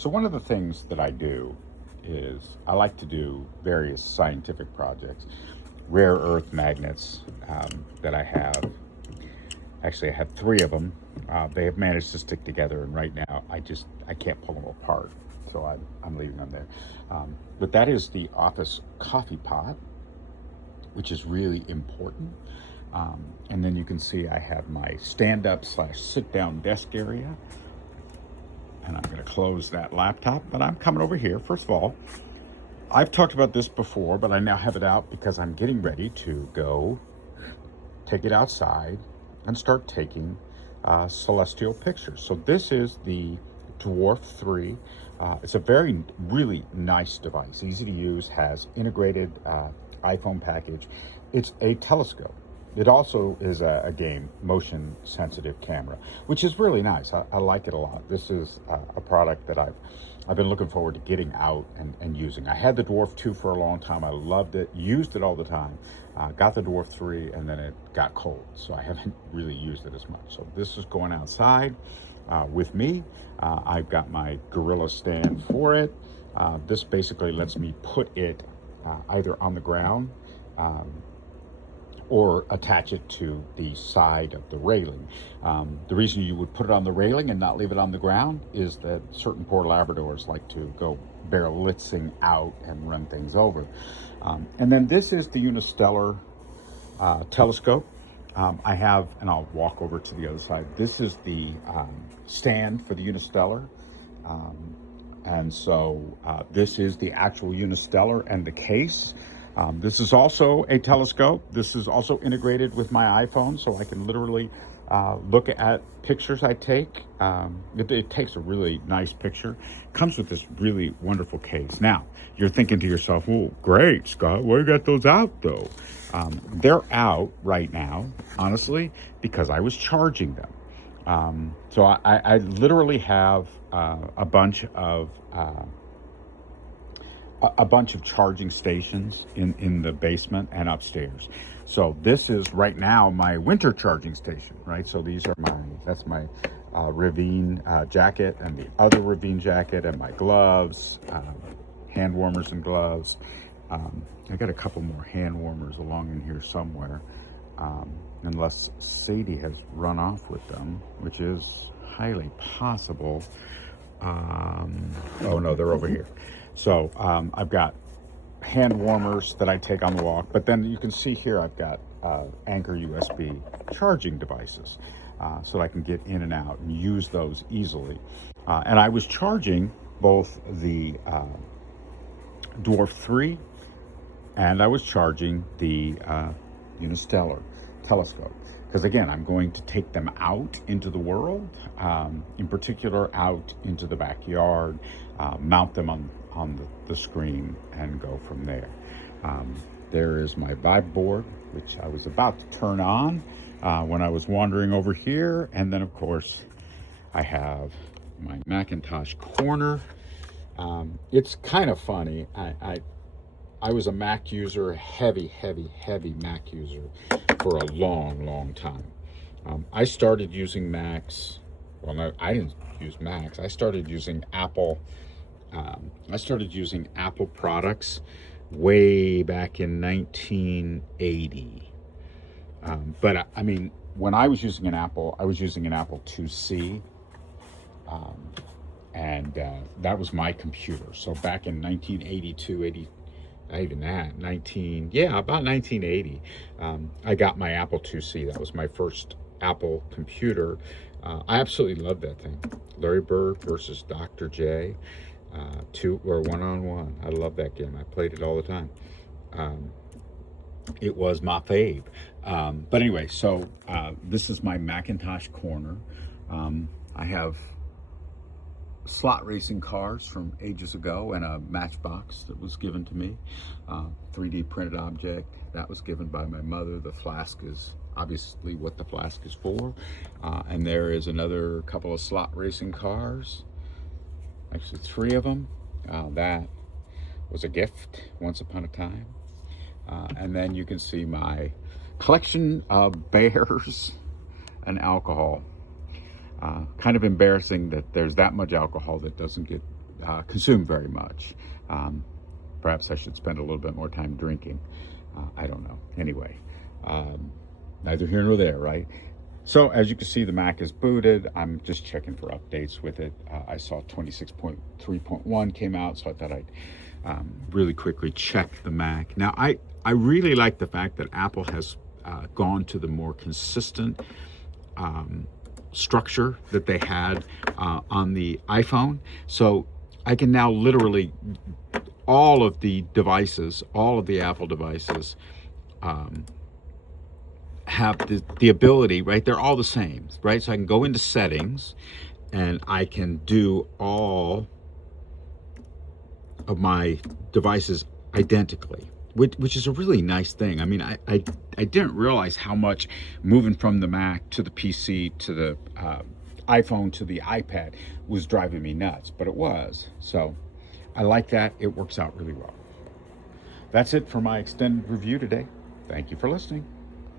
So one of the things that I do is I like to do various scientific projects, rare earth magnets that I have. Actually, I have three of them. They have managed to stick together, and right now I can't pull them apart, so I'm leaving them there. But that is the office coffee pot, which is really important. And then you can see I have my stand-up slash sit-down desk area. And I'm going to close that laptop, but I'm coming over here. First of all, I've talked about this before, but I now have it out because I'm getting ready to go take it outside and start taking celestial pictures. So this is the Dwarf 3. It's a really nice device, easy to use, has integrated iPhone package. It's a telescope. It also is a game motion sensitive camera, which is really nice. I like it a lot. This is a product that I've been looking forward to getting out and using. I had the Dwarf 2 for a long time. I loved it, used it all the time. Got the Dwarf 3 and then it got cold, so I haven't really used it as much. So this is going outside with me. I've got my Gorilla stand for it. This basically lets me put it either on the ground or attach it to the side of the railing. The reason you would put it on the railing and not leave it on the ground is that certain poor Labradors like to go barrelitzing out and run things over. And then this is the Unistellar telescope. I have, and I'll walk over to the other side. This is the stand for the Unistellar. And so this is the actual Unistellar and the case. This is also a telescope. This is also integrated with my iPhone, so I can literally look at pictures I take. It takes a really nice picture. Comes with this really wonderful case. Now, you're thinking to yourself, well, great, Scott, why you got those out, though? They're out right now, honestly, because I was charging them. So I literally have a bunch of charging stations in the basement and upstairs. So this is right now my winter charging station, right? So these are that's my Ravine jacket and the other Ravine jacket and my gloves, hand warmers and gloves. I got a couple more hand warmers along in here somewhere, unless Sadie has run off with them, which is highly possible. Oh no, they're over here. So I've got hand warmers that I take on the walk, but then you can see here I've got Anker USB charging devices so that I can get in and out and use those easily. And I was charging both the Dwarf 3 and I was charging the Unistellar telescope. Because again, I'm going to take them out into the world, in particular out into the backyard, mount them on the screen and go from there. There is my vibe board, which I was about to turn on when I was wandering over here. And then of course I have my Macintosh corner. It's kind of funny. I was a Mac user, heavy Mac user for a long time. I started using Macs. Well, no, I didn't use Macs. I started using Apple. I started using Apple products way back in 1980. But I mean, when I was using an Apple, I was using an Apple IIc. And that was my computer. So back in 1982, about 1980, I got my Apple IIc. That was my first Apple computer. I absolutely loved that thing. Larry Bird versus Dr. J, 1-on-1. I love that game. I played it all the time. It was my fave. But anyway, so this is my Macintosh corner. I have slot racing cars from ages ago and a Matchbox that was given to me. 3D printed object that was given by my mother. The flask is obviously what the flask is for. And there is another couple of slot racing cars, actually 3 of them. That was a gift once upon a time. And then you can see my collection of bears and alcohol. Kind of embarrassing that there's that much alcohol that doesn't get consume very much. Perhaps I should spend a little bit more time drinking. I don't know. Anyway, neither here nor there, right? So as you can see, the Mac is booted. I'm just checking for updates with it. I saw 26.3.1 came out, so I thought I'd really quickly check the Mac. Now, I really like the fact that Apple has gone to the more consistent structure that they had on the iPhone. So I can now literally, all of the devices, all of the Apple devices, have the ability, right? They're all the same, right? So I can go into settings and I can do all of my devices identically, which is a really nice thing. I mean, I didn't realize how much moving from the Mac to the PC to the iPhone to the iPad was driving me nuts, but it was. So I like that. It works out really well. That's it for my extended review today. Thank you for listening.